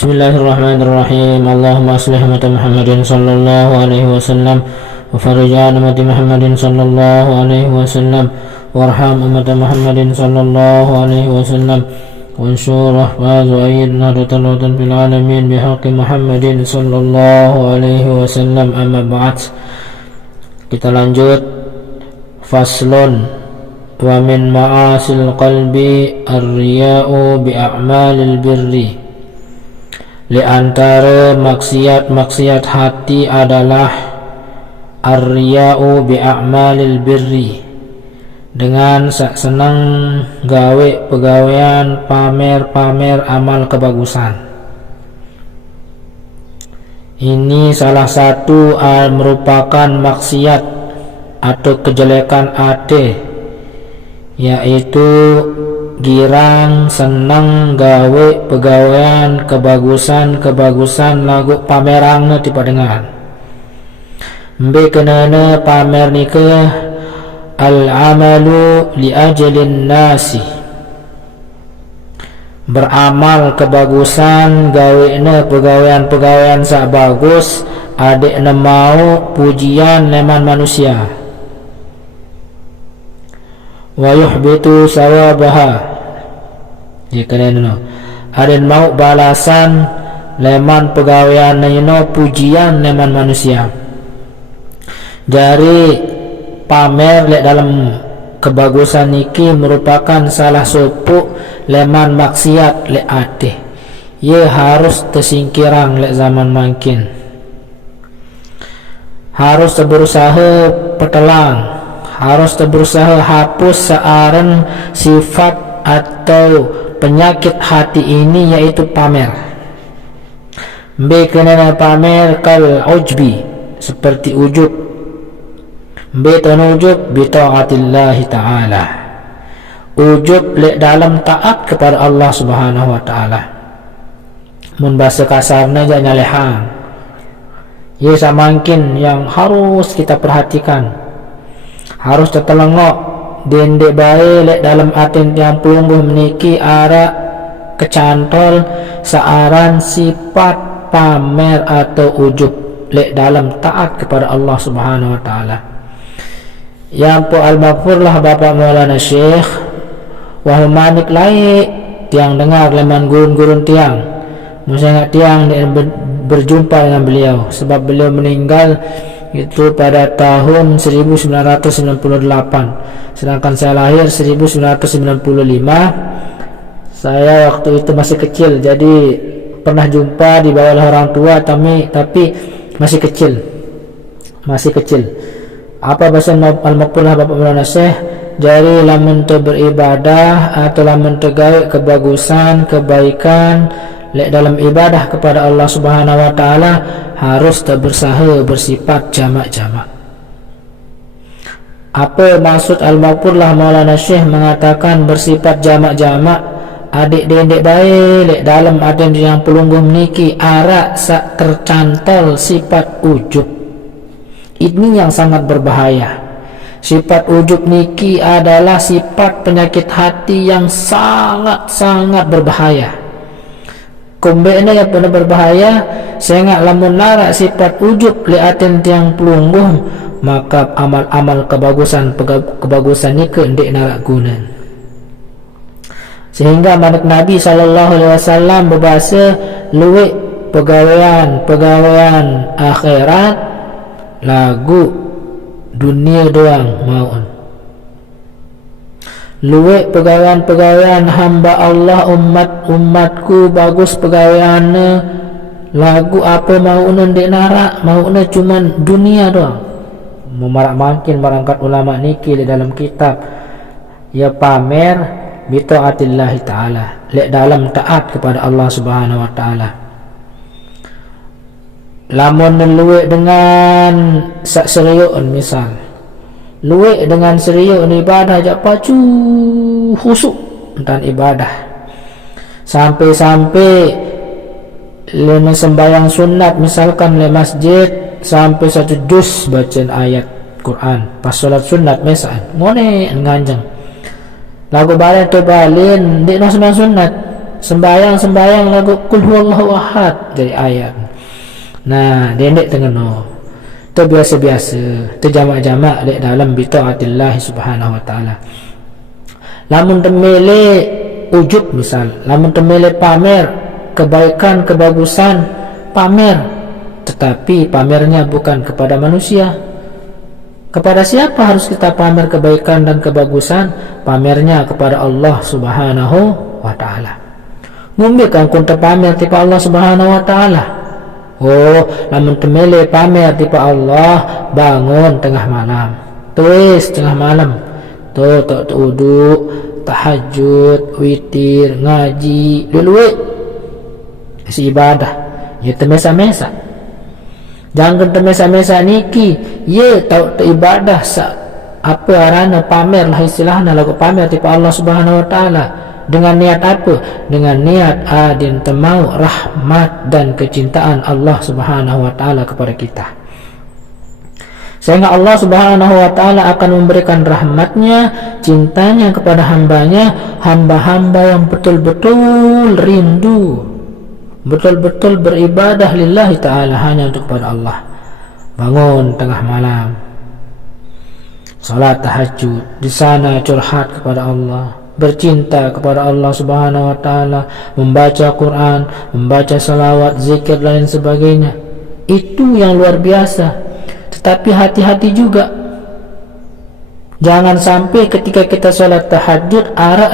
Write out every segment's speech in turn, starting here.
Bismillahirrahmanirrahim. Allahumma aslih umat Muhammadin sallallahu alaihi wasallam wa farij an umat Muhammadin sallallahu alaihi wasallam warham umat Muhammadin sallallahu alaihi wasallam wansur ahfaz wa ayyid nahdlatal watan fil alamin bihaqqi Muhammadin sallallahu alaihi wasallam. Amma ba'd. Kita lanjut. Faslun wa min ma'asil qalbi ar-riya'u bi a'malil birri. Di antara maksiat-maksiat hati adalah ar-riya'u bi a'malil birri, dengan senang gawe pegawaian, pamer-pamer amal kebagusan. Ini salah satu merupakan maksiat atau kejelekan hati, yaitu girang senang gawe pegawaian kebagusan lagu pamerang ti padengan. Mbe kenana pamer nikah al-amalu li ajalin nasi, beramal kebagusan gawena pegawaian sak bagus adik mau pujian leman manusia. Wa yuhbitu sawabaha, jika ada mau balasan leman pegawaian nino pujian leman manusia. Dari pamer lek dalam kebagusan niki merupakan salah satu leman maksiat lek ate. Ye harus tersingkirang lek zaman makin. Harus berusaha petelang, harus berusaha hapus searan sifat atau penyakit hati ini, yaitu pamer. Mbe kena pamer kal ujbi, seperti ujub. Mbe tanujub bi taatillahi ta'ala, ujub lek dalam taat kepada Allah Subhanahu wa taala. Mun bahasa kasarnya jangan nyalehang. Ye samangkin yang harus kita perhatikan, harus tertelengok dendek bae lek dalam aten yang pungguh meniki ara kecantol searan sifat pamer atau ujub lek dalam taat kepada Allah Subhanahu wa taala. Yang po al-maghfurlah Bapak Maulana Syekh wahumanik laik tiang dengar leman gurun-gurun tiang, misalnya tiang berjumpa dengan beliau, sebab beliau meninggal itu pada tahun 1998, sedangkan saya lahir 1995. Saya waktu itu masih kecil, jadi pernah jumpa di bawah orang tua, tapi masih kecil. Apa bahasa al-maghfurlah Bapak Maulana Syekh? Jari lamun tu beribadah atau lamun tu gawe kebagusan, kebaikan lek dalam ibadah kepada Allah Subhanahu wa taala, harus berusaha bersifat jamak-jamak. Apa maksud al-maghfurlah Maulana Syekh mengatakan bersifat jamak-jamak? Adik dendek baik lek dalam aden yang pelungguh niki arak sak tercantol sifat ujub. Ini yang sangat berbahaya. Sifat ujub niki adalah sifat penyakit hati yang sangat berbahaya. Kumbeknya yang benar berbahaya, sehingga lamun lara sifat ujub liatin tiang pelungguh, maka amal-amal kebagusan ni kendek narak guna. Sehingga manik Nabi SAW berbahasa luwek pegawaian akhirat lagu dunia doang maun. Luwek pegawaian hamba Allah umatku bagus pegawaiannya lagu apa mauna dek narak, mauna cuman dunia doang. Memarak makin barangkat ulama niki di dalam kitab ya pamer bi taatillahi ta'ala, lek dalam taat kepada Allah Subhanahu wa taala. Lamun luwek dengan sak serius, misal luwek dengan serius ibadah jak pacu khusuk tentang ibadah, sampai lena sembahyang sunat misalkan le masjid sampai satu juz bacaan ayat Quran pas salat sunat misal ngone nganjang lagu balen tu balin di no sembahyang sunat sembayang lagu kul huwallahu ahad dari ayat. Nah dendek tengeno tu biasa-biasa tu jamak-jamak lek dalam bitaatillah subhanahu wa taala. Lamun temele ujub misal, lamun temele pamer kebaikan kebagusan, pamer, tetapi pamernya bukan kepada manusia. Kepada siapa harus kita pamer kebaikan dan kebagusan? Pamernya kepada Allah subhanahu wa ta'ala. Ngombe kan kun pamer tipa Allah subhanahu wa ta'ala. Oh, lamun temele pamer tipa Allah bangun tengah malam, tuis tengah malam tu tak uduk, tahajud, witir, ngaji, dulu isi ibadah ya temesa-mesa. Jangan temesa-mesa niki ye tau ibadah sa apa arana pamer lah istilahna lagu pamer tipa Allah subhanahu wa ta'ala. Dengan niat apa? Dengan niat adin temau rahmat dan kecintaan Allah subhanahu wa ta'ala kepada kita, sehingga Allah subhanahu wa ta'ala akan memberikan rahmatnya, cintanya kepada hambanya, hamba-hamba yang betul-betul rindu, betul-betul beribadah lillahi ta'ala hanya untuk kepada Allah. Bangun tengah malam, salat tahajud, di sana curhat kepada Allah, bercinta kepada Allah subhanahu wa ta'ala, membaca Quran, membaca salawat, zikir dan lain sebagainya. Itu yang luar biasa. Tetapi hati-hati juga, jangan sampai ketika kita salat tahajud arak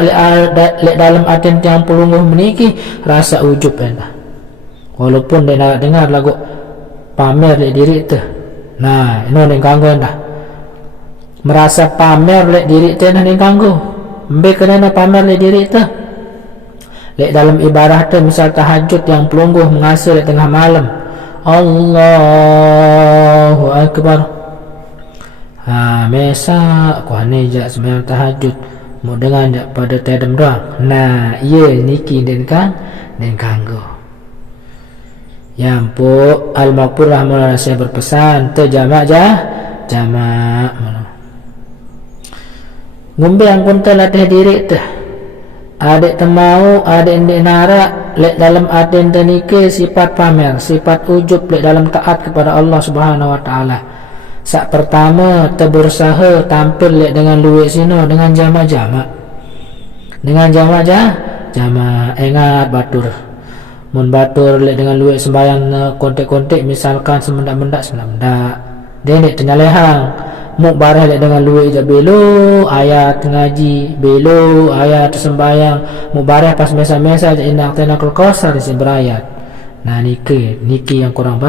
le dalam aten yang pelungguh meniki rasa ujub dah. Walaupun dia nak dengar lagu pamer le diri tu. Nah, ini yang ganggu dah. Merasa pamer le diri tu nah yang ganggu. Mbe kena pamer le diri tu. Le dalam ibadah tu misal tahajud yang pelungguh mengasih le tengah malam. Allahu akbar. Mesa aku hanya jak sembahyang tahajud mau dengar jak pada tedem doang. Nah, iya niki den kan den ganggu. Ya ampun, Al-Maghfur rahimahullah saya berpesan terjamak jamak ngombe yang pun latih diri tu. Adik temau, adik indik nara lek dalam aden tenike sifat pamer, sifat ujub lek dalam taat kepada Allah subhanahu wa ta'ala. Sak pertama berusaha tampil lek dengan luwek sino dengan jama-jama. Dengan jama-jama ingat batur. Mun batur lek dengan luwek sembayang kontek-kontek misalkan semendak-mendak. Dia nek tenyalehang. Muk barah lek dengan luwek je belo ayat ngaji, belo ayat sembayang. Muk barah pas mesa-mesa je indak tenakul kosar isi berayat. Nah niki yang kurang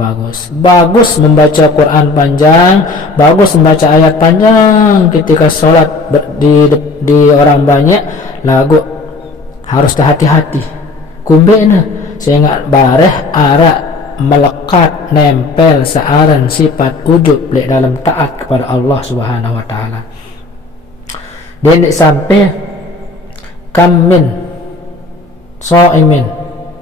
bagus. Bagus membaca Quran panjang, bagus membaca ayat panjang ketika sholat di orang banyak. Lagu harus hati-hati. Kumbena sehingga bareh arak melekat nempel searan sifat ujub lek dalam taat kepada Allah subhanahu wa ta'ala. Dan sampai kam min sha'imin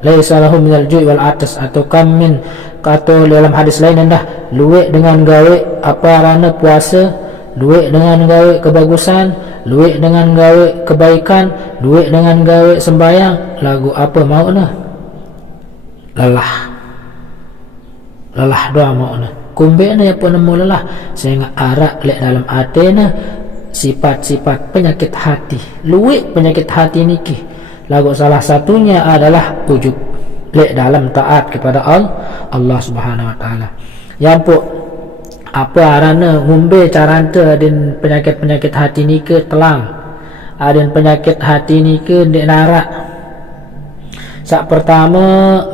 laisa lahu minal ju'i wal atas, atau kam min atau dalam hadis lain dah luwek dengan gawe apa arana puasa, luwek dengan gawe kebagusan, luwek dengan gawe kebaikan, luwek dengan gawe sembayang. Lagu apa mau nah? Lelah doa mau na kumbe na ya pun nemu lelah sehingga arak lek dalam atena sifat-sifat penyakit hati, luwek penyakit hati niki. Lagu salah satunya adalah ujub lek dalam taat kepada Allah subhanahu wa ta'ala. Yang pun apa arana ngumbe caranta adin penyakit-penyakit hati niki telang, adin penyakit hati niki dek narak. Sak pertama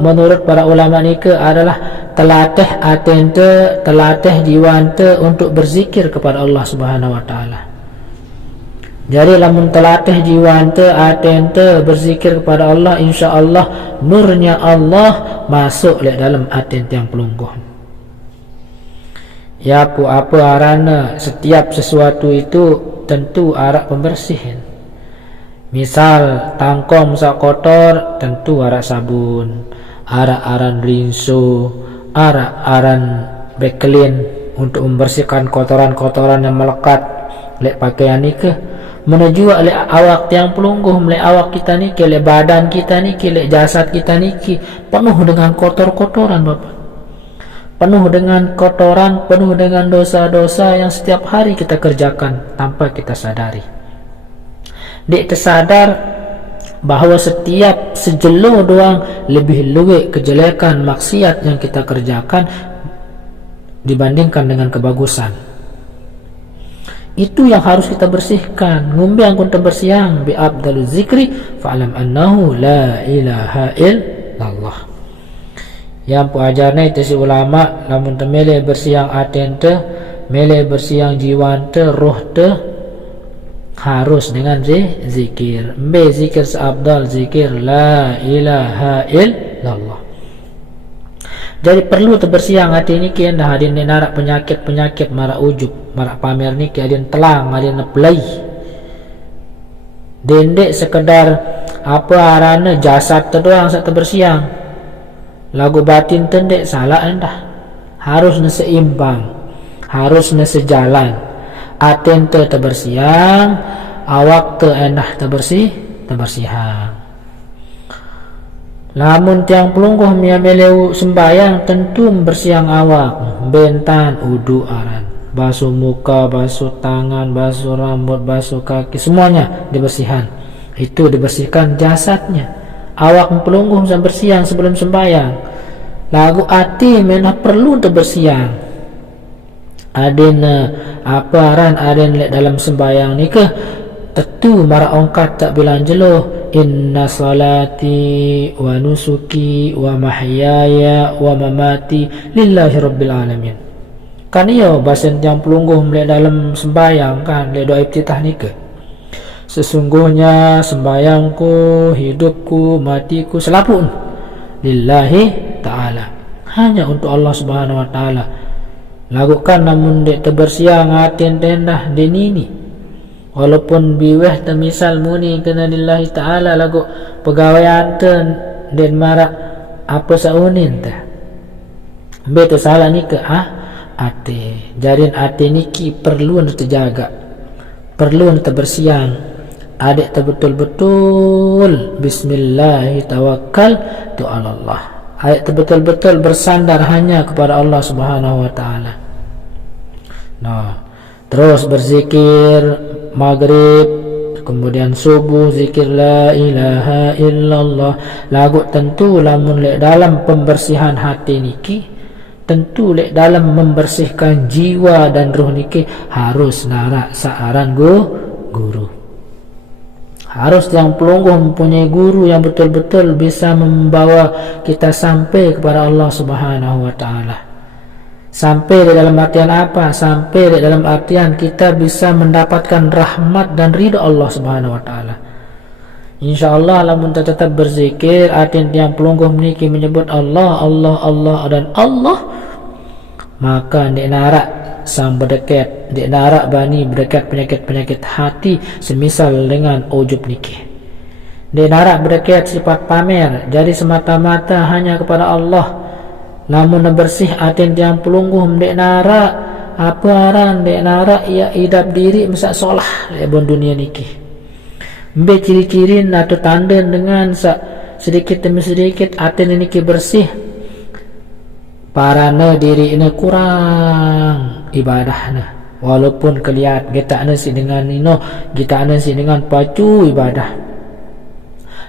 menurut para ulama niki adalah telatih atente, telatih jiwante untuk berzikir kepada Allah subhanahu wa ta'ala. Jadi lamun telatih jiwante atente berzikir kepada Allah, insya-Allah nurnya Allah masuk le dalam atente yang pelungguh. Ya apa arana setiap sesuatu itu tentu arak pembersihin. Misal tangkong sak kotor tentu arak sabun, arak aran rinso, aran bekelin untuk membersihkan kotoran-kotoran yang melekat lek pakaian nike. menuju oleh awak tiang pelungguh, oleh awak kita ni, oleh badan kita ni, oleh jasad kita ni penuh dengan kotor-kotoran Bapak, penuh dengan kotoran, penuh dengan dosa-dosa yang setiap hari kita kerjakan tanpa kita sadari. Dek tersadar bahawa setiap sejelo doang lebih luwek kejelekan maksiat yang kita kerjakan dibandingkan dengan kebagusan. Itu yang harus kita bersihkan. Ngumbi angkun terbersiang bi abdalu zikri fa'alam annahu la ilaha illallah. Yang pu ajarnya itu si ulama, namun temele bersiang aten te, mele bersiang jiwan te, roh te, harus dengan zikir. Mbe zikir seabdal zikir la ilaha illallah. Jadi perlu terbersiang hati ni kian dah adin narak penyakit-penyakit mara ujub, mara pamer ni ki adin telang, adin nepelai. Dendek sekedar apa arana jasad tu doang sak terbersiang. Lagu batin tendek salah endah. Harus seimbang, harus sejalan. Aten tu terbersiang, awak tu endah terbersihan. Lamun tiang pelungguh miameleu sembayang tentu bersiang awak, bentan udu aran, basuh muka, basuh tangan, basuh rambut, basuh kaki, semuanya dibersihkan. Itu dibersihkan jasadnya. Awak pelungguh sampai bersiang sebelum sembayang. Lagu hati menah perlu terbersiang. Aden apa aran aden lek dalam sembayang ni ke tentu mara ongkat tak bilang jelo inna salati wa nusuki wa mahyaya wa mamati lillahi rabbil alamin. Kan iyo bahasan yang pelungguh lek dalam sembayang kan lek doa iftitah ni ke sesungguhnya sembayangku, hidupku, matiku selapun lillahi ta'ala, hanya untuk Allah subhanahu wa ta'ala. Lakukan namun dek terbersiang atin tendah denini walaupun biweh temisal muni kena lillahi ta'ala lagu pegawai ten den marak apa saunin ta betul salah ni ke ate jarin ate ni ki perlu terjaga, perlu terbersiang. Adik terbetul-betul bismillah tawakkal tu Allah. Adik terbetul-betul bersandar hanya kepada Allah subhanahu wa ta'ala. Nah, terus berzikir maghrib, kemudian subuh zikir la ilaha illallah. Lagu tentu lamun lek dalam pembersihan hati niki, tentu lek dalam membersihkan jiwa dan ruh niki harus narak saaran guru. Harus yang pelungguh mempunyai guru yang betul-betul bisa membawa kita sampai kepada Allah subhanahu wa ta'ala. Sampai di dalam artian apa? Sampai di dalam artian kita bisa mendapatkan rahmat dan ridha Allah subhanahu wa ta'ala. InsyaAllah lamun tetap berzikir, artian yang pelungguh meniki menyebut Allah, Allah, Allah dan Allah, maka di narak sang berdekat, di narak bani berdekat penyakit-penyakit hati semisal dengan ujub niki. Di narak berdekat sifat pamer, jadi semata-mata hanya kepada Allah. Namun bersih atin yang pelungguh di narak apa aran di narak ia idap diri mesak solah lebon dunia niki. Mbe ciri-ciri atau tanda dengan sedikit demi sedikit atin niki bersih. Parana diri ini kurang ibadahnya, walaupun kelihat kita nasi dengan kita nasi dengan pacu ibadah.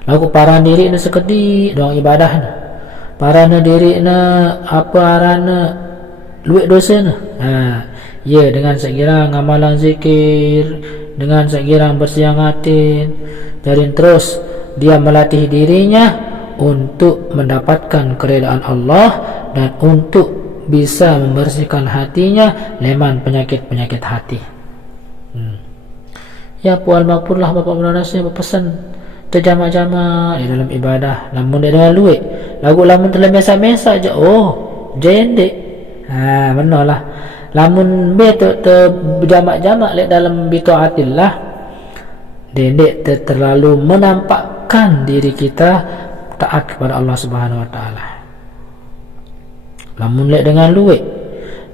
Lagu parana diri ini sekedi dong ibadahnya. Parana diri ini apa arana luwek dosanya. Ya dengan sekira ngamalan zikir, dengan sekira bersiang atin, jadi terus dia melatih dirinya untuk mendapatkan keredaan Allah dan untuk bisa membersihkan hatinya leman penyakit-penyakit hati. Ya pual mapurlah Bapak Mulanasnya berpesan terjama-jama di dalam ibadah, namun dia dengan luik lagu lamun telah biasa-biasa je jendek benar lah. Lamun betul berjamak-jamak lek dalam bitaatillah dendek terlalu menampakkan diri kita taat kepada Allah subhanahu wa ta'ala. Lamun lek dengan luwek,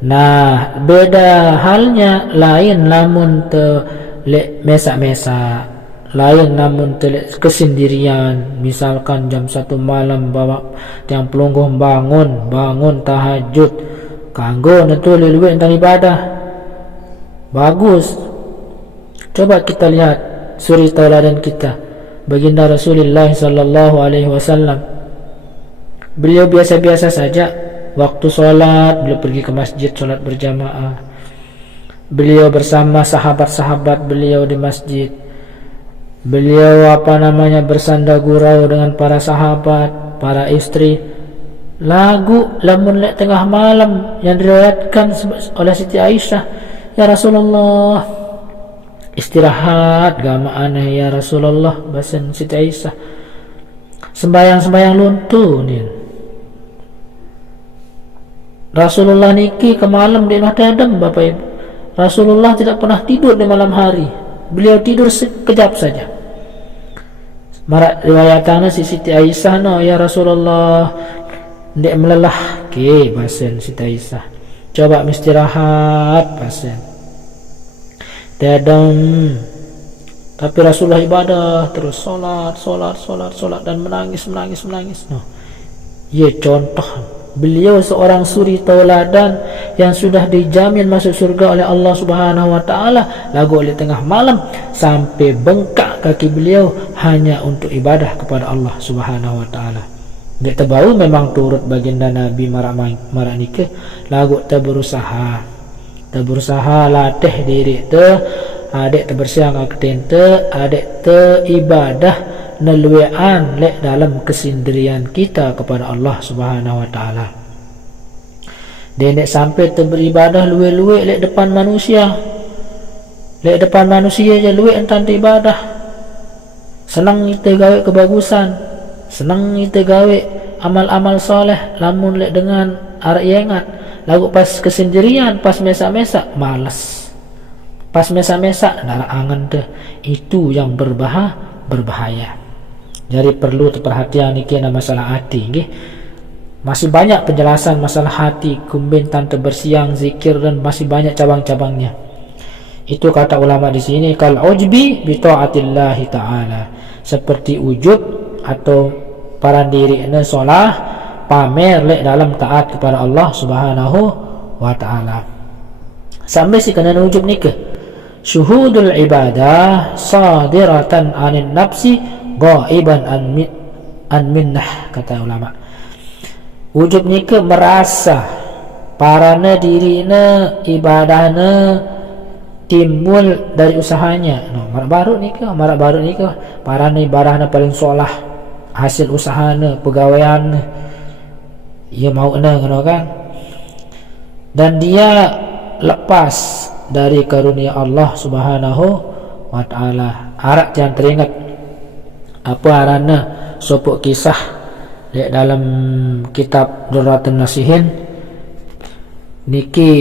nah beda halnya lain lamun lek mesak-mesak lain namun telek kesendirian, misalkan jam 1 malam bawa tiang pelungguh bangun tahajud kanggo nentu luwih tentang ibadah bagus. Coba kita lihat suri tauladan kita baginda Rasulullah sallallahu alaihi wasallam. Beliau biasa-biasa saja waktu sholat, beliau pergi ke masjid sholat berjamaah, beliau bersama sahabat-sahabat beliau di masjid, beliau bersanda gurau dengan para sahabat, para istri. Lagu lamun lek tengah malam yang diriwayatkan oleh Siti Aisyah, ya Rasulullah istirahat gama aneh ya Rasulullah, bahasan Siti Aisyah sembayang luntu ni. Rasulullah niki ke malam di rumah dadam Bapak Ibu. Rasulullah tidak pernah tidur di malam hari, beliau tidur sekejap saja. Marak riwayatannya si Siti Aisyah no, ya Rasulullah ndek melelah ke bahasan Siti Aisyah, coba istirahat bahasan dadam. Tapi Rasulullah ibadah terus, solat dan menangis no. Ya contoh beliau seorang suri tauladan yang sudah dijamin masuk surga oleh Allah Subhanahu wa taala, lagu oleh tengah malam sampai bengkak kaki beliau hanya untuk ibadah kepada Allah Subhanahu wa taala. Dek terbau memang turut baginda Nabi marak nikah, lagu berusaha latih diri adek bersiang akten adek ibadah neluean lek dalam kesendirian kita kepada Allah Subhanahu wa taala. Dek sampai beribadah luwe-luwe lek depan manusia. Lek depan manusia je luwe entan ibadah. Senang kita gawe kebagusan, senang kita gawe amal-amal soleh, lamun lek dengan arek ingat lagu pas kesendirian, pas mesak-mesak malas. Pas mesak-mesak darah angan deh, itu yang berbahaya. Jadi perlu perhatian niki na masalah hati nggih. Masih banyak penjelasan masalah hati, kumbin tante bersiang, zikir dan masih banyak cabang-cabangnya. Itu kata ulama di sini kal ujbi bi taatillah taala. Seperti ujub atau paran diri solah pamer lek dalam taat kepada Allah Subhanahu wa taala. Sampai si kena ujub nikah. Syuhudul ibadah sadiratan anin nafsi ghaiban an minnah, kata ulama. Wujub nikah merasa parana dirina ibadahna timbul dari usahanya. No, marak baru nikah parana ibadahna paling solah hasil usahana pegawaian ia mau ngono kan, dan dia lepas dari karunia Allah Subhanahu wa taala. Harap jangan teringat apa arana sopok kisah di dalam kitab Durratun Nasihin niki.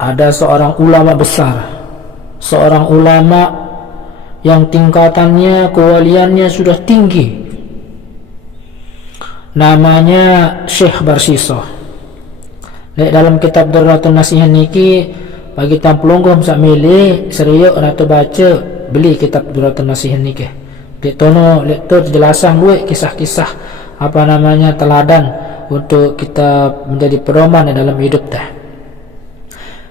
Ada seorang ulama besar, seorang ulama yang tingkatannya kewaliannya sudah tinggi, namanya Syekh Barsisoh. Di dalam kitab Durratun Nasihin niki bagi tampelungguh sak milih serius atau baca beli kitab Durratun Nasihin niki. Di tono lektor jelasan gue kisah-kisah teladan untuk kita menjadi pedoman dalam hidup dah.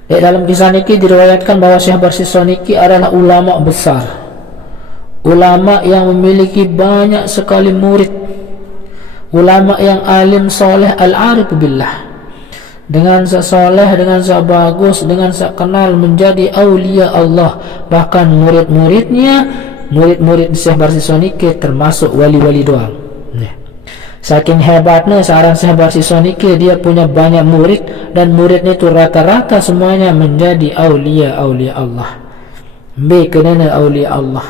Di dalam kisah niki diriwayatkan bahwa Syekh Barsisoh niki adalah ulama besar, ulama yang memiliki banyak sekali murid, ulama yang alim soleh al-arif billah, dengan sesoleh, dengan sebagus, dengan sekenal menjadi aulia Allah. Bahkan murid-murid Syekh Barsisoh niki termasuk wali-wali doang. Saking hebatnya seorang Syekh Barsisoh niki, dia punya banyak murid, dan muridnya itu rata-rata semuanya menjadi aulia Allah. Kenana aulia Allah.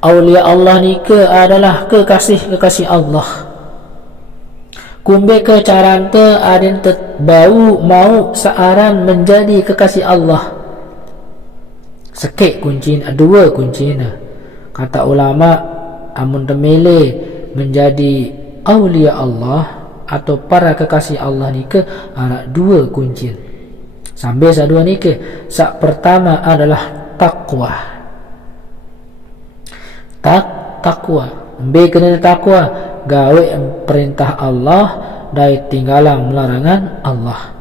Aulia Allah niki adalah kekasih Allah. Kumbe ke carante adin bau mau searan menjadi kekasih Allah. Sekek kuncina, dua kuncina. Kata ulama, amun temele menjadi aulia Allah atau para kekasih Allah ni ke ada dua kunci. Sambil sa dua ni ke, sak pertama adalah taqwa. Takwa B kena takwa, gawe perintah Allah dan tinggalang larangan Allah.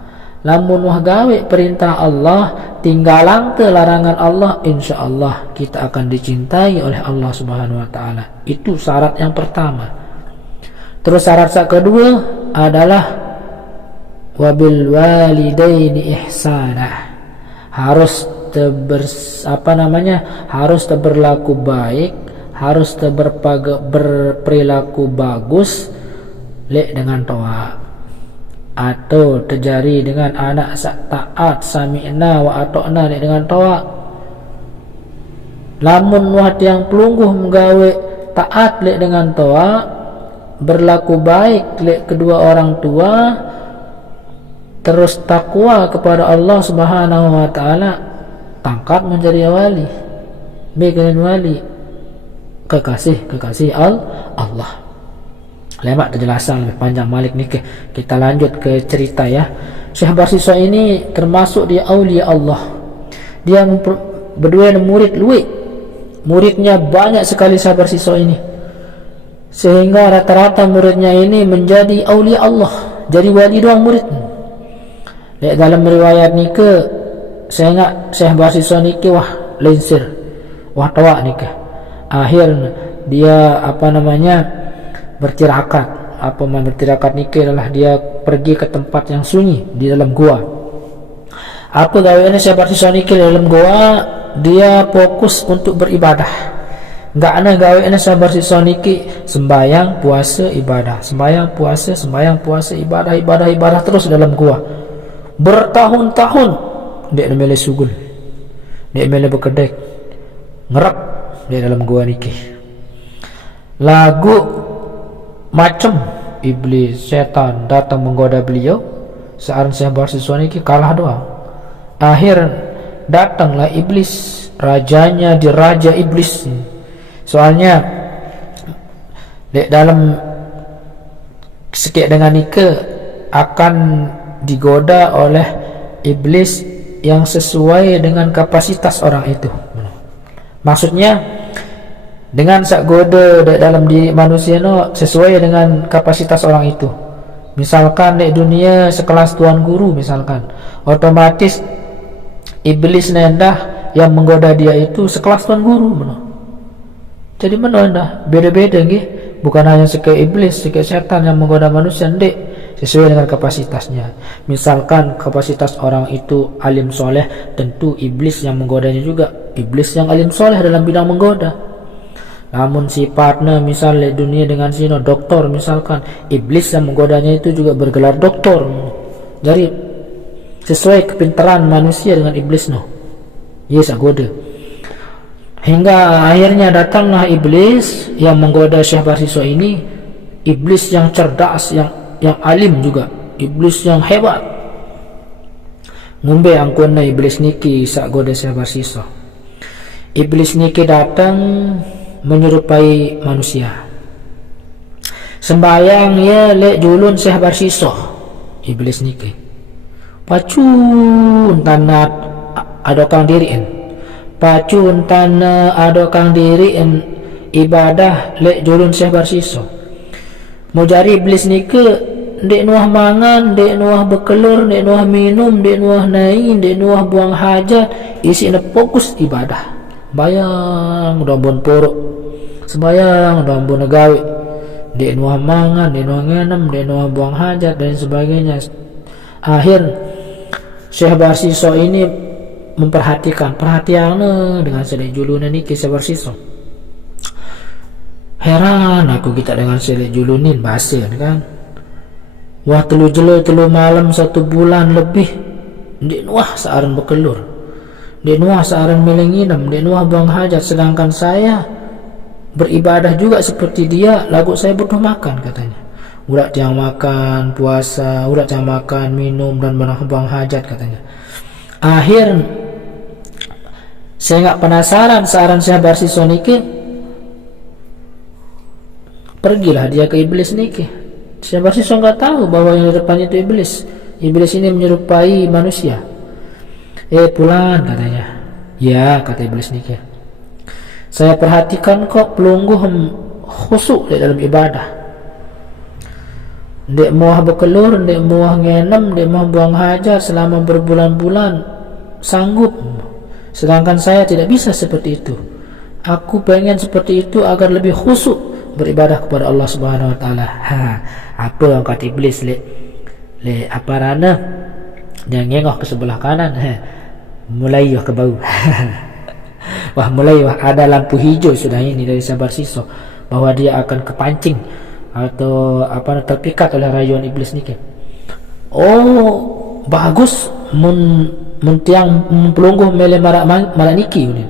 Lamun wah gawe perintah Allah, tinggalang te larangan Allah, insyaallah kita akan dicintai oleh Allah Subhanahu wa taala. Itu syarat yang pertama. Terus syarat yang kedua adalah wabil walidaini ihsana. Harus harus berlaku baik, harus berperilaku bagus lek dengan toa, atau terjadi dengan anak taat sami'na wa ata'na lek dengan toa. Lamun wah yang pelungguh menggawe taat lek dengan toa, berlaku baik lek kedua orang tua, terus takwa kepada Allah Subhanahu wa taala, tangkat menjadi wali. Begitu wali kekasih Allah. Lemak penjelasan lebih panjang Malik ni. Kita lanjut ke cerita ya. Syekh Barsisa ini termasuk dia aulia Allah. Dia berdua murid luik. Muridnya banyak sekali Syekh Barsisa ini, sehingga rata-rata muridnya ini menjadi aulia Allah, jadi wali doang murid. Dalam riwayat ni saya ingat Syekh Barsisa ni wah lensir, wah tawa ni akhir dia bertirakat. Bertirakat ni adalah dia pergi ke tempat yang sunyi di dalam gua. Apa gaweannya Syekh Barsisa ni dalam gua? Dia fokus untuk beribadah. Enggak ada gaweannya Syekh Barsisa ni sembahyang puasa ibadah, sembahyang puasa ibadah terus dalam gua. Bertahun-tahun dia mele sugul, dia mele bekedek, ngerap di dalam gua niki. Lagu macam iblis, setan datang menggoda beliau. Seorang Syekh Barsisa niki kalah doang. Akhir datanglah iblis, rajanya diraja iblis. Soalnya dalam sikit dengan nike akan digoda oleh iblis yang sesuai dengan kapasitas orang itu. Maksudnya dengan sak goda dalam diri manusia no sesuai dengan kapasitas orang itu. Misalkan di dunia sekelas tuan guru misalkan, otomatis iblis nendah yang menggoda dia itu sekelas tuan guru benar. Jadi menendah beda-beda nggih, bukan hanya sekali iblis, sekali setan yang menggoda manusia, ndek, sesuai dengan kapasitasnya. Misalkan kapasitas orang itu alim soleh, tentu iblis yang menggodanya juga iblis yang alim soleh dalam bidang menggoda. Namun sifatnya misalnya dunia dengan sino doktor misalkan, iblis yang menggodanya itu juga bergelar doktor. Jadi sesuai kepintaran manusia dengan iblis no. Yes, goda. Hingga akhirnya datanglah iblis yang menggoda Syekh Barsisa ini, iblis yang cerdas, yang alim juga, iblis yang hebat. Ngumbe angkona iblis niki sak goda Syekh Barsisa. Iblis niki datang menyerupai manusia. Sembayang ya lek julun Syekh Barsisa. Iblis niki pacun tanah adokang diriin, pacun tanah adokang diriin ibadah lek julun Syekh Barsisa. Mau jari iblis nike dek nuah mangan, dek nuah bekelur, dek nuah minum, dek nuah naik, dek nuah buang hajat, isi fokus ibadah. Bayang udah bon porok, sembayang udah bon gawe, dek nuah mangan, dek nuah ngenem, dek nuah buang hajat dan sebagainya. Akhir Syekh Barsisa ini memperhatikan dengan sedek julunan ini Syekh Barsisa. Heran aku kita dengan sedek julunin bahasa kan. Wah telu malam 1 bulan lebih ndek nuah searan bekelur, ndek nuah searan melenginem, ndek nuah buang hajat, sedangkan saya beribadah juga seperti dia, lagu saya butuh makan katanya. Udah jangan makan puasa, udah jangan makan minum dan buang hajat katanya. Akhir saya nggak penasaran saran Syekh Barsisa niki, pergilah dia ke iblis niki. Syekh Barsisa nggak tahu bahwa yang di depan itu iblis. Iblis ini menyerupai manusia. Pulang katanya, Ya, kata iblis ni ke, saya perhatikan kok pelungguh khusuk di dalam ibadah. Dek muah berkelur, dek muah ngenem, dek muah buang hajat selama berbulan-bulan, sanggup. Sedangkan saya tidak bisa seperti itu. Aku pengen seperti itu agar lebih khusuk beribadah kepada Allah Subhanahu wa taala. Apa yang kata iblis le apa rana? Dia ngengok ke sebelah kanan. Mulai ke bau. Mulai ada lampu hijau sudah ini dari sabar siso bahwa dia akan kepancing atau terpikat oleh rayuan iblis ni ke. Oh, bagus tiang pelungguh mele marak niki ni.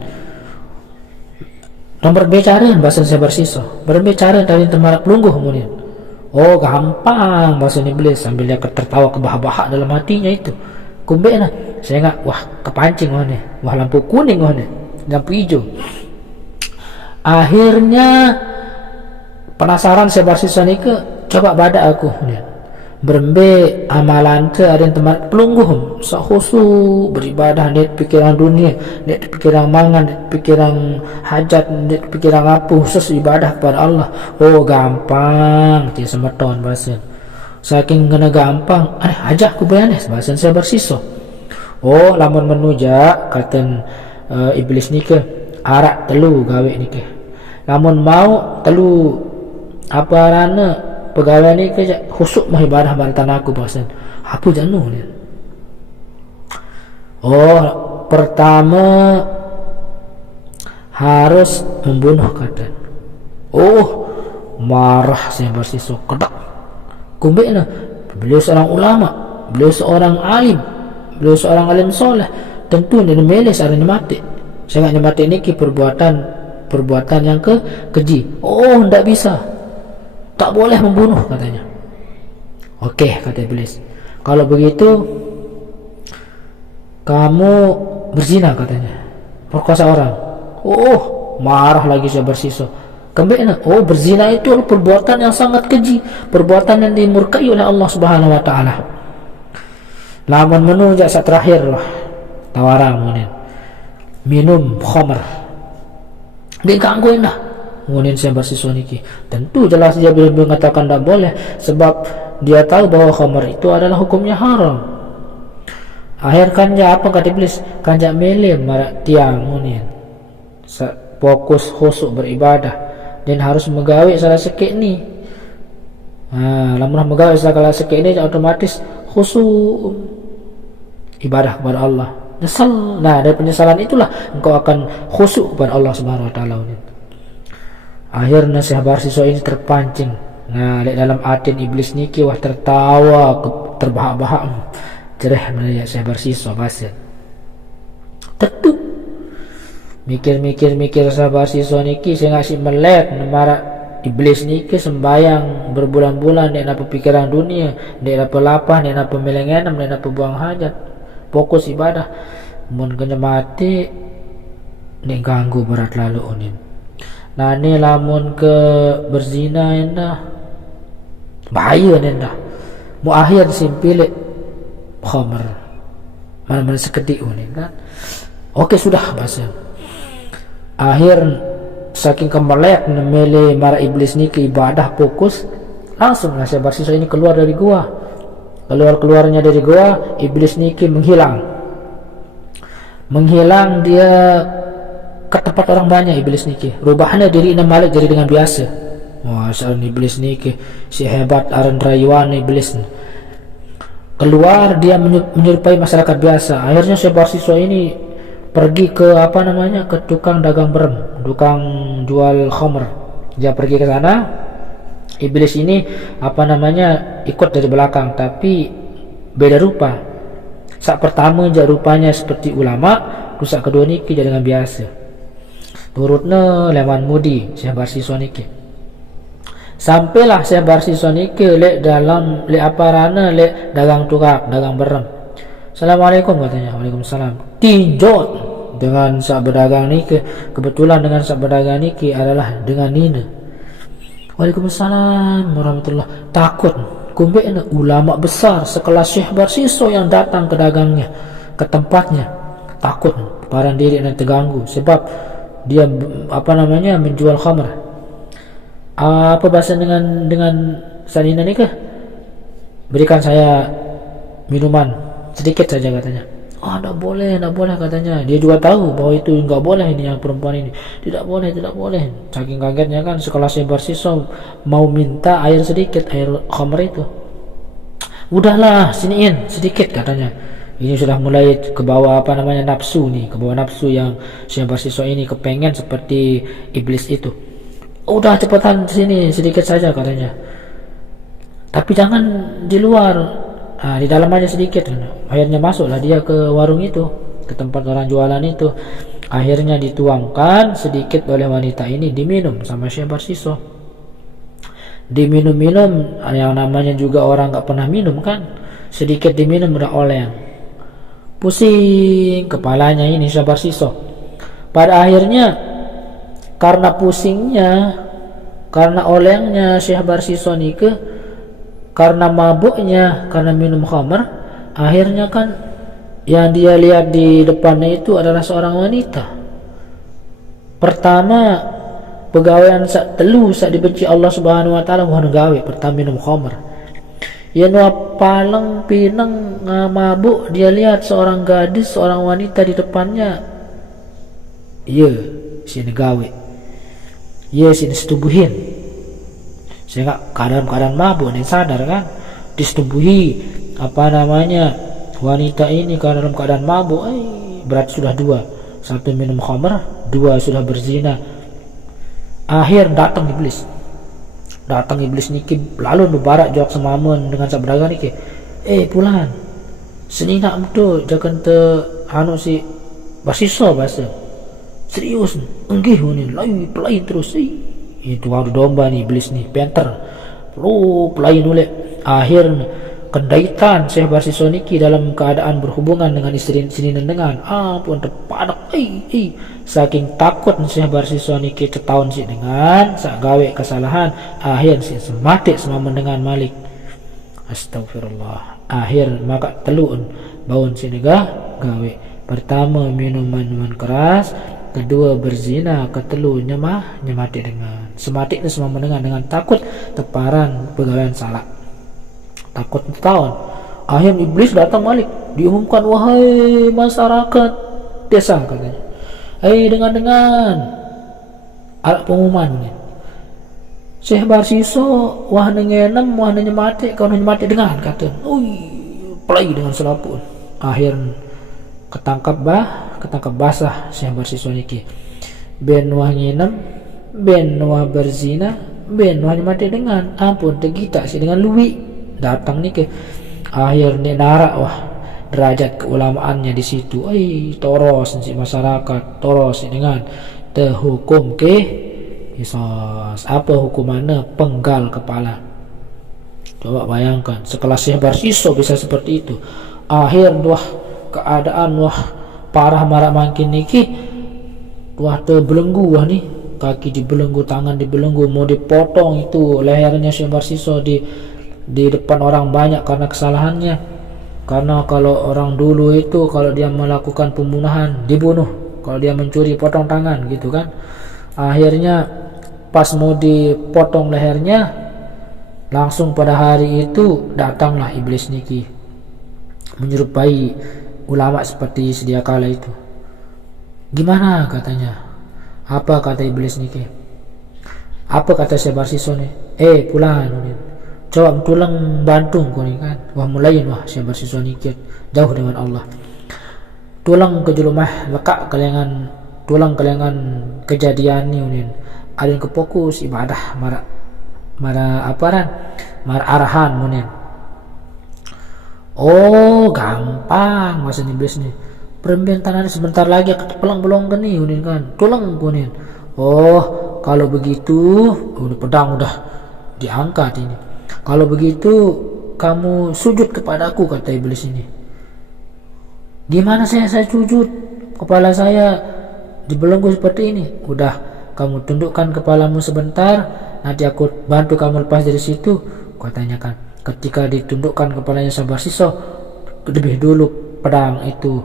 Nomor bicara bahasa sabar siso. Berbicara dari tempat pelungguh ni. Oh, gampang bahasa iblis sambil dia tertawa kebahak-bahak dalam hatinya itu. Kumbe nah, saya ingat, wah kepancing ni, wah lampu kuning ni, lampu hijau. Akhirnya penasaran saya bersisa ni ke, coba badak aku ni. Berembe amalan ke ada yang tempat pelungguh, sahusu beribadah ni pikiran dunia, ni pikiran mangan, ni pikiran hajat, ni pikiran apa, khusus ibadah kepada Allah. Oh gampang, dia semeton bahasa. Saking kena gampang, ajak ku bayanes bahasa saya bersisa. Oh lamun menuja kata iblis ni ke arak telu gawe ni ke. Lamun mau telu apa rana pegawai ni ke khusuk mah ibadah bantan aku bahasa. Apa janu ni? Oh pertama harus membunuh kata. Oh marah saya bersisa kedak. Kumbe na, beliau seorang ulama, beliau seorang alim, beliau seorang alim soleh. Tentu dia meles ada mati. Saya nak mati ni ki perbuatan yang keji. Oh, tidak bisa, tak boleh membunuh katanya. Okey kata iblis. Kalau begitu, kamu berzina katanya, perkosa orang. Oh, marah lagi saya bersisa. Kembali, oh berzina itu adalah perbuatan yang sangat keji, perbuatan yang dimurkai oleh Allah Subhanahu wa taala. Lamun menunjuk saat terakhir lah tawaran munin. Minum khamr. Dia gangguin dah. Munin saya bersiswa niki. Tentu jelas dia belum mengatakan tak boleh sebab dia tahu bahwa khamr itu adalah hukumnya haram. Akhir kanja apa kata iblis? Kanja melim marak tiang munin. Fokus khusuk beribadah. Dan harus menggawe salah sikit ni. Lamun menggawe salah sikit ni otomatis khusyuk ibadah kepada Allah. Nyesal. Nah, dari penyesalan itulah engkau akan khusyuk kepada Allah Subhanahu wa taala. Akhirnya sahabat siswa ini terpancing. Nah, dalam atin iblis niki wah tertawa terbahak-bahak. Cereh melihat sahabat siswa bahasa. Tentu mikir sahabat siswa niki saya ngasih melek nemarak iblis niki sembayang berbulan-bulan dia nak pikiran dunia, dia nak lapah, dia nak melengenam, dia nak buang hajat, fokus ibadah. Mun kena mati ni ganggu berat lalu unin. Nah ni lamun ke berzina endah bahaya endah. Mu akhir simpile khamr. Mana-mana sekedik unin kan. Okey sudah bahasa. Akhir saking kemelek mele mara iblis ni ke ibadah fokus, langsung saya bersisa ini keluar dari gua. Keluarnya dari gua, iblis ni ke menghilang dia ke tempat orang banyak. Iblis ni ke rubahnya diri ina malik jadi dengan biasa. Wah seorang iblis ni ke si hebat aran rayuan iblis ni. Keluar dia menyerupai masyarakat biasa. Akhirnya saya bersiswa ini pergi ke ke tukang dagang berem, tukang jual khamr. Dia pergi ke sana. Iblis ini ikut dari belakang tapi beda rupa. Saat pertama je rupanya seperti ulama, saat kedua ni dia dengan biasa. Turutnya leman mudi saya bersiswa niki. Sampailah saya bersiswa niki lek dalam lek aparana lek dagang tukang dagang berem. Assalamualaikum katanya. Waalaikumsalam. Tinjot dengan sak berdagang ni kebetulan dengan sak berdagang ni adalah dengan Nina. Waalaikumsalam warahmatullah. Takut kumbe ulama besar sekelas Syekh Barsiso yang datang ke dagangnya, ke tempatnya. Takut parang diri dan terganggu sebab dia menjual khamr. Apa bahasa dengan Sanina ni ke? Berikan saya minuman sedikit saja katanya. Tidak boleh katanya. Dia juga tahu bahwa itu enggak boleh ini yang perempuan ini. Tidak boleh. Saking kagetnya kan sekelas Syekh Barsiso mau minta air sedikit, air khamr itu. Udahlah, siniin sedikit katanya. Ini sudah mulai ke bawah nafsu nih, ke bawah nafsu yang Syekh Barsiso ini kepengen seperti iblis itu. Udah cepetan sini sedikit saja katanya. Tapi jangan di luar, di dalam aja sedikit. Akhirnya masuklah dia ke warung itu, ke tempat orang jualan itu. Akhirnya dituangkan sedikit oleh wanita ini, diminum sama Syekh Barsiso. Diminum-minum, yang namanya juga orang gak pernah minum kan, sedikit diminum udah oleng, pusing kepalanya ini Syekh Barsiso. Pada akhirnya karena pusingnya, karena olengnya Syekh Barsiso nike, karena mabuknya, karena minum khamr, akhirnya kan yang dia lihat di depannya itu adalah seorang wanita. Pertama pegawaian sak telu sak dibenci Allah Subhanahu wa taala mohon gawe pertama minum khamr. Ya palang pinang mabuk, dia lihat seorang gadis, seorang wanita di depannya. Iya, sini gawe. Iya, sini setubuhin. Sehingga keadaan mabuk nih sadar kan, disetubuhi wanita ini dalam keadaan mabuk. Berarti sudah dua, satu minum khamr, dua sudah berzina. Akhir datang iblis niki lalu nubarak jawab semamun dengan sabdaga niki, pulan seni nak betul jangan te si Barsiso bahasa serius enggih ni lain terus itu adu domba nih iblis nih penter pelain oleh. Akhir kendaitan Syekh Barsiso niki dalam keadaan berhubungan dengan istri sini dengan ampun terpadak saking takut Syekh Barsiso niki setahun sih dengan sak gawe kesalahan. Akhir sih semati semua dengan Malik, astagfirullah. Akhir maka teluun baun sini gawe. Pertama minuman keras, kedua berzina, ketelu nyemati dengan semati itu semua dengan takut teparan pegawaian salah, takut tahun. Akhir iblis datang Malik, diumumkan, wahai masyarakat desa katanya, dengan alat pengumuman ini, Syekh Barsiso wah nengenem wah nyemati, kau nyemati dengan kata pelai dengan selaput. Akhir ketangkap basah Syekh Barsiso niki, ben wah nginem, ben wah berzina, ben wah nyemati dengan ampun tegita sih dengan luwi datang niki. Akhir nih narak wah derajat keulamaannya di situ. Toros si masyarakat, toros dengan terhukum ke kisos. Apa hukumannya? Penggal kepala. Coba bayangkan sekelas Syekh Barsiso bisa seperti itu. Akhir keadaan parah marah makin niki, terbelenggu nih, kaki dibelenggu, tangan dibelenggu, mau dipotong itu lehernya Syekh Barsiso di depan orang banyak karena kesalahannya. Karena kalau orang dulu itu kalau dia melakukan pembunuhan dibunuh, kalau dia mencuri potong tangan gitu kan. Akhirnya pas mau dipotong lehernya, langsung pada hari itu datanglah iblis niki menyerupai ulama seperti sedia kala itu. Gimana katanya? Apa kata iblis niki? Apa kata Syekh Barsiso nih? Pulan coba tulang bantung kau ni kan. Wah mulain wah Syekh Barsiso niki jauh dengan Allah. Tulang ke jelumah lekak kelengan tulang kelengan kejadian ni unin. Ada yang kefokus ibadah mara arahan munin. Gampang masa iblis nih. Perempuan tanah sebentar lagi pelang belong geni unin kan. Tulang kunin. Kalau begitu udah pedang udah diangkat ini. Kalau begitu kamu sujud kepadaku kata iblis ini. Gimana saya sujud? Kepala saya dibelenggu seperti ini. Udah kamu tundukkan kepalamu sebentar, nanti aku bantu kamu lepas dari situ. Katanya kan. Ketika ditundukkan kepalanya Syekh Barsiso, lebih dulu pedang itu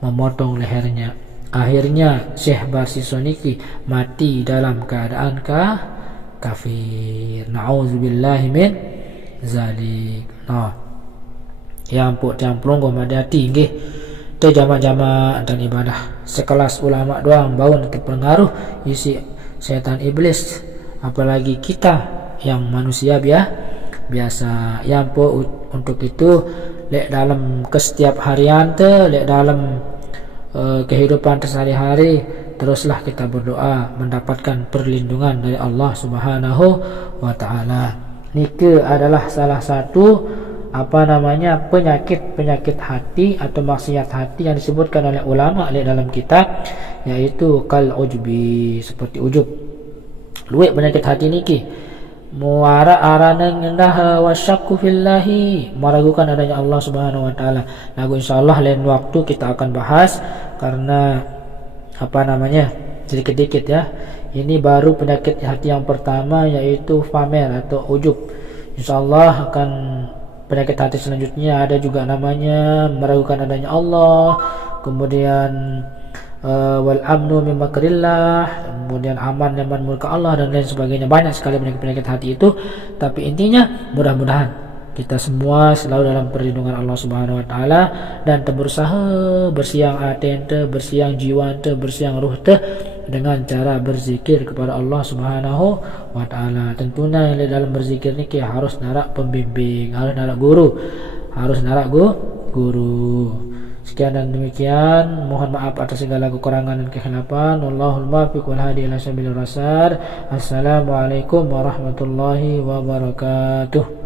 memotong lehernya akhirnya Syekh Barsiso niki mati dalam keadaan kafir. Nauzubillahi min zalik. Yang pun tiang pelonggo hati nggih. Te jama-jama dan ibadah sekelas ulama doang bau terpengaruh isi setan iblis, apalagi kita yang manusia biasa. Yang pun untuk itu lek dalam kesetiap harian lek dalam kehidupan sehari-hari teruslah kita berdoa mendapatkan perlindungan dari Allah Subhanahu wa taala. Nike adalah salah satu penyakit hati atau maksiat hati yang disebutkan oleh ulama dalam kitab, yaitu kal ujbi, seperti ujub. Luwek penyakit hati niki muara arana ngendah wasyakku fillahi, meragukan adanya Allah Subhanahu wa taala. Lagu insyaallah lain waktu kita akan bahas, karena sedikit-sedikit ya. Ini baru penyakit hati yang pertama, yaitu pamer atau ujub. Insyaallah akan penyakit hati selanjutnya ada juga namanya meragukan adanya Allah, kemudian wal amnu min makrillah, kemudian aman nyaman murka Allah dan lain sebagainya. Banyak sekali penyakit hati itu, tapi intinya mudah-mudahan kita semua selalu dalam perlindungan Allah Subhanahu wa taala dan berusaha bersiang hati bersiang jiwa bersiang ruh dengan cara berzikir kepada Allah Subhanahu wa taala. Tentunya dalam berzikir ni harus narak pembimbing, harus narak guru. Sekian dan demikian, mohon maaf atas segala kekurangan dan kekhilafan. Wallahul muwaffiq wal hadi ila sabilir rasyad. Assalamualaikum warahmatullahi wabarakatuh.